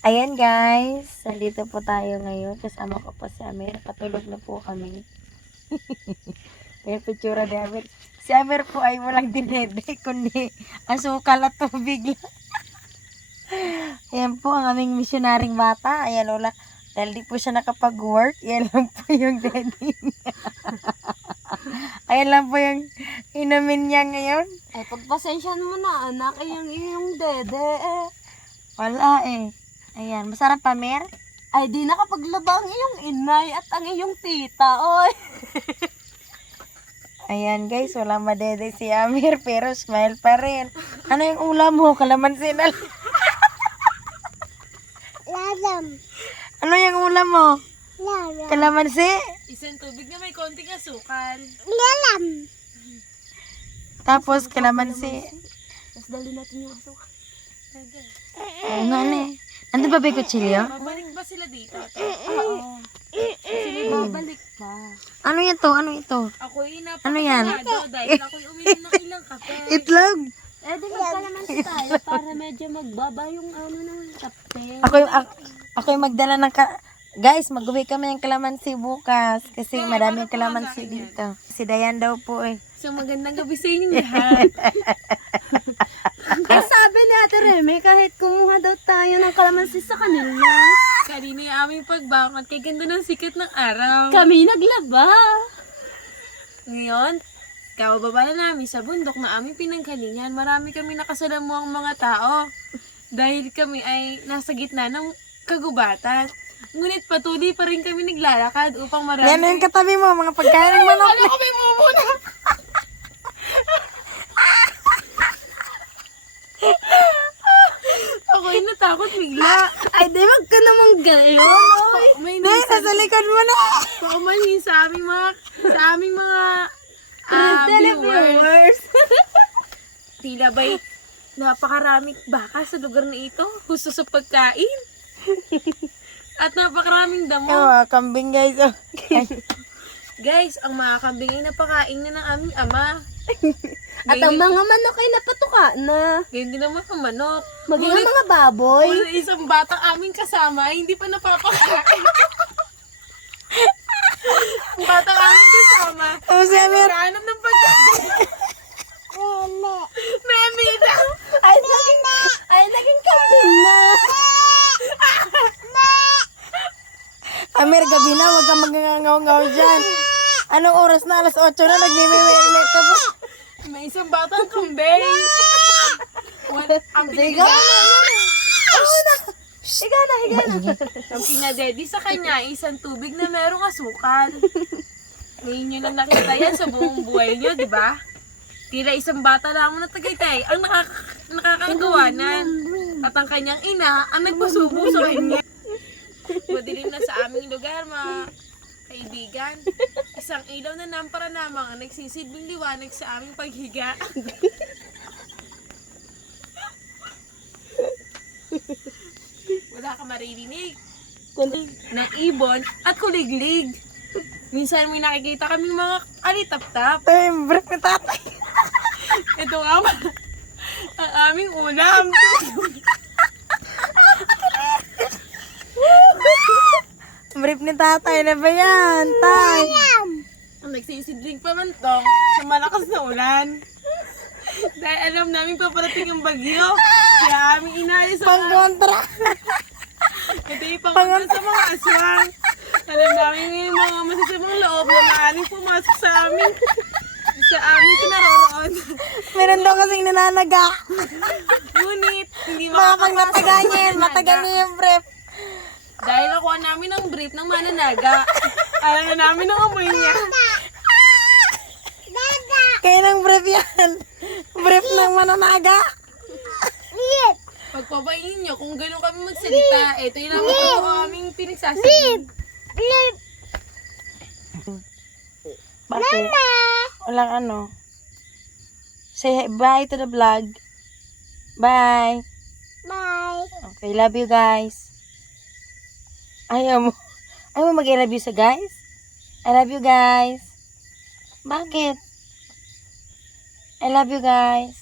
Ayan guys, nandito po tayo ngayon. Kasama ko po si Amir. Patulog na po kami. May picture ni Amir. Si Amir po ay walang dinede, kundi asukal at tubig lang. Ayan po ang aming misyonaring bata. Ayan wala. Dahil di po siya nakapag-work, yan lang po yung daddy niya. Ayan lang po yung inumin niya ngayon. Ay, pagpasensyahan mo na, anak, ay yung dede eh. Wala eh. Ayan, masarap pa, Mer? Ay, di nakapaglaba ang iyong inay at ang iyong tita, oy. Ayan guys, walang madede si Amir pero smile pa rin. Ano yung ulam mo? Kalamansi na lang. Lalam. Ano yung ulam mo? Lalam. Kalamansi? Isang tubig na may konting asukal. Lalam. Tapos kalamansi. Tapos dali natin yung asukal. Oo nga na eh. Nandun ba ba yung kutsilyo? Babalik ba sila dito? Oo. Sige, babalik pa. Ano yan to? Ano ito? Ako'y Ano yan? dahil ako'y uminom ng ilang kape. Itlog. Eh, di magkalamansi tayo para medyo magbaba yung ano ng kape. Ako yung magdala ng guys, mag-uwi kami ng kalamansi bukas kasi maraming kalamansi dito. Si Dayan daw po eh. So, magandang gabi sa inyo lahat. Ang sabi ni Ate Remy, kahit kumuha daw tayo ng kalamansi sa kanila. Kanina yung aming pagbangon, kay ganda ng sikat ng araw. Kami naglaba. Ngayon, kabababa na namin sa bundok na aming pinanggalingan. Marami kami nakasalamuang mga tao. Dahil kami ay nasa gitna ng kagubatan. Ngunit patuloy pa rin kami naglalakad upang marami. Yan yung katabi mo, mga pagkain ng manok. Ano kami mumuna? Ako'y natakot bigla. Ay, di wag ka naman gayon. May Hindi, nasa likod mo na. paumanhin sa aming mga viewers. Tila ba'y napakaraming baka sa lugar na ito. Gusto sa pagkain. At napakaraming damo. Oh, kambing guys. Oh. Guys, ang mga kambing ay napakain na ng aming ama. At ang mga manok ay napatuka na. Ganyan din naman ang manok. Maging ang mga baboy. Kung isang bata aming kasama, hindi pa napapakain. Ang bata aming kasama, Oh, si Amir. naghahanap ng pagkain. Meme daw. Ay, naging kambing na. Amir, gabi na, huwag kang magngangaw-ngaw dyan. Anong oras na? Alas 8 na, nagmimimik ka po. May isang batang kambing. Ang Higa na. Ang pinadedi sa kanya ay isang tubig na merong asukal. Ngayon nyo lang nakita yan sa buong buhay nyo, di ba? Tila isang bata lamang na Tagaytay ang nakakagawanan. At ang kanyang ina ang nagpasubo sa kanya. Madilim na sa aming lugar, mga kaibigan. Isang ilaw na nampara namang ang nagsisilbing liwanag sa aming paghiga. Wala ka maririnig ng ibon at kuliglig. Minsan may nakikita kaming mga alitap-tap. Ito yung brief ni tatay. Ito nga ba ang aming ulam. Brief ni tatay na ba yan? Tay. Ang nagsisidling pamantong sa malakas na ulan. Dahil alam namin paparating ang bagyo. Kaya aming inaayos sa Pang-kontra. ito yung pangunta sa mga aswang. Alam namin yung mga masasamang loob na maaaring pumasok sa amin. Sa aming kinaroroon. Meron daw kasing nananaga. Ngunit, hindi Mga pag makakapasok. nataga niya yun, matagal niya yung brief. Dahil nakuha namin ang brief ng mananaga. Alam na namin ang amoy niya. Kaya ng brief yan. Brief ng mananaga. Pagpapainin nyo kung gano'n kami magsalita, ito yung naman ito ang aming pinagsasabi. Bakit? Walang ano. Say bye to the vlog. Bye. Bye. Okay, love you guys. Ayaw mo. Ayaw mo mag-I love you sa guys? I love you guys. Bakit? I love you guys.